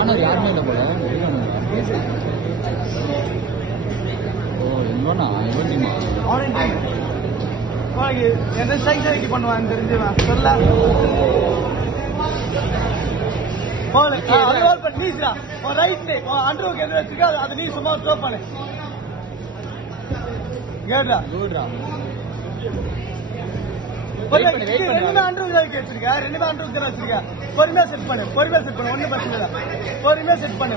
Honour யாருமே இல்லை போல. ஓ இன்னொன்னா இவன்டிமா என்ன சைக்கிள் பண்ணுவான்னு தெரிஞ்சுவேன் சொல்ல நீஸ்ரா ரைட் அண்டர்வுக்கு எதிர வச்சிருக்க அது நீ சும்மா த்ரோ பண்ணு கேட்ரா ரெண்டுமே அண்டர்வுக்கு வச்சிருக்க ரெண்டுமே அண்டர்வுக்கு வச்சிருக்க பொறுமையா செட் பண்ணு ஒன்னும் பிரச்சனை இல்லை பொறுமையா செட் பண்ணு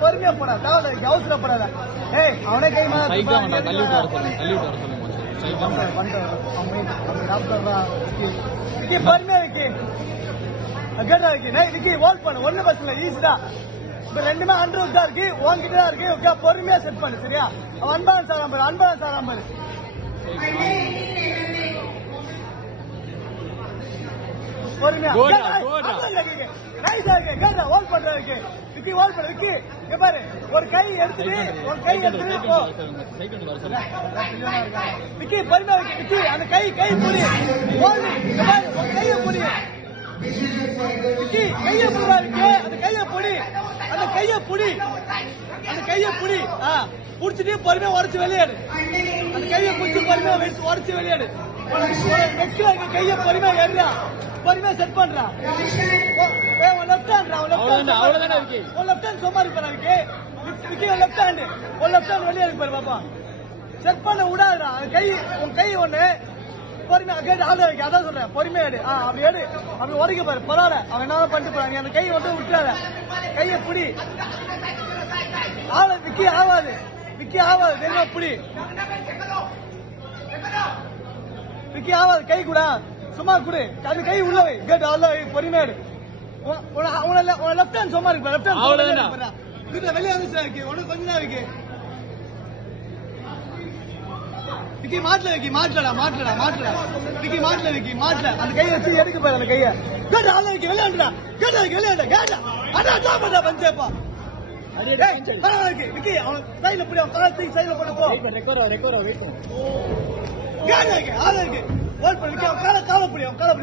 பொறுமையா போடா தேவை அவசரப்படாத. ஏய் அவனே கை பொறுமையா விக்கி வால் பண்ணு ஒன்னும் பிரச்சனை இல்லை ஈஸிதான். இப்ப ரெண்டுமே அண்டர்வுக்கு தான் இருக்கு உன்கிட்ட தான் இருக்கு. ஓகே பொறுமையா செட் பண்ணு சரியா. அன்பான் சாராம் பாரு பொறுமையா வால் பண்றதுக்கு விக்கி வால் பண்ண விக்கி இங்க பாரு ஒரு கை எடுத்துட்டு போ விக்கி பொறுமையா விக்கி அந்த கை புடி ஒரு கையை புடி விக்கி கையை புடிடா விக்கி அந்த கையை புடி புடிச்சிட்டு பொறுமையா உடச்சு வெளியாடு. அந்த கையை புடிச்சு பொறுமையா உடச்சு வெளியாடு. கையை பொறுமையா ஏறுறா பொறுமையா செட் பண்றா. லெஃப்ட் ஹேண்ட் சும்மா இருப்பா விக்கி லெஃப்ட் ஹேண்ட் வெளியே இருக்கு பாரு பாப்பா செட் பண்ண விடாதுடா. உன் கை ஒண்ணு பொறுமையா கேட்டு ஆள் வைக்க அதான் சொல்றேன் பொறுமையா எடு. அப்படி எடு அப்படி உடைக்க பாரு பரவாயில்ல அவன் என்ன பண்ணிட்டு போறான். நீ அந்த கை மட்டும் விட்டுறாத கையை புடி ஆளு விக்கி ஆகாது தெரியுமா புடி விக்கி ஆகாது கை கூட சும்மா குடு அந்த கை உள்ள வை கேட்டு அவ்வளோ பொறுமையா எடு. லெஃப்ட் ஹேண்ட் சும்மா இருக்கு லெஃப்ட் ஹேண்ட் வீட்டுல வெளியே வந்துச்சு இருக்கு உனக்கு கொஞ்ச நேரம் இருக்கு விக்கி மாட்டல விக்கி அந்த கையை வச்சு எடுக்க பாரு அந்த கையை கேட்டு ஆள வைக்க விளையாண்டுடா கேட்டா அண்ணா பஞ்சேப்பா விக்கி அவன் சைட்ல புடி அவன் காலத்துக்கு சைட்ல பண்ண போ ரெக்கவர் ஆள இருக்கு ஓல் பண்ணி காலை புடி அவன் காலை புடி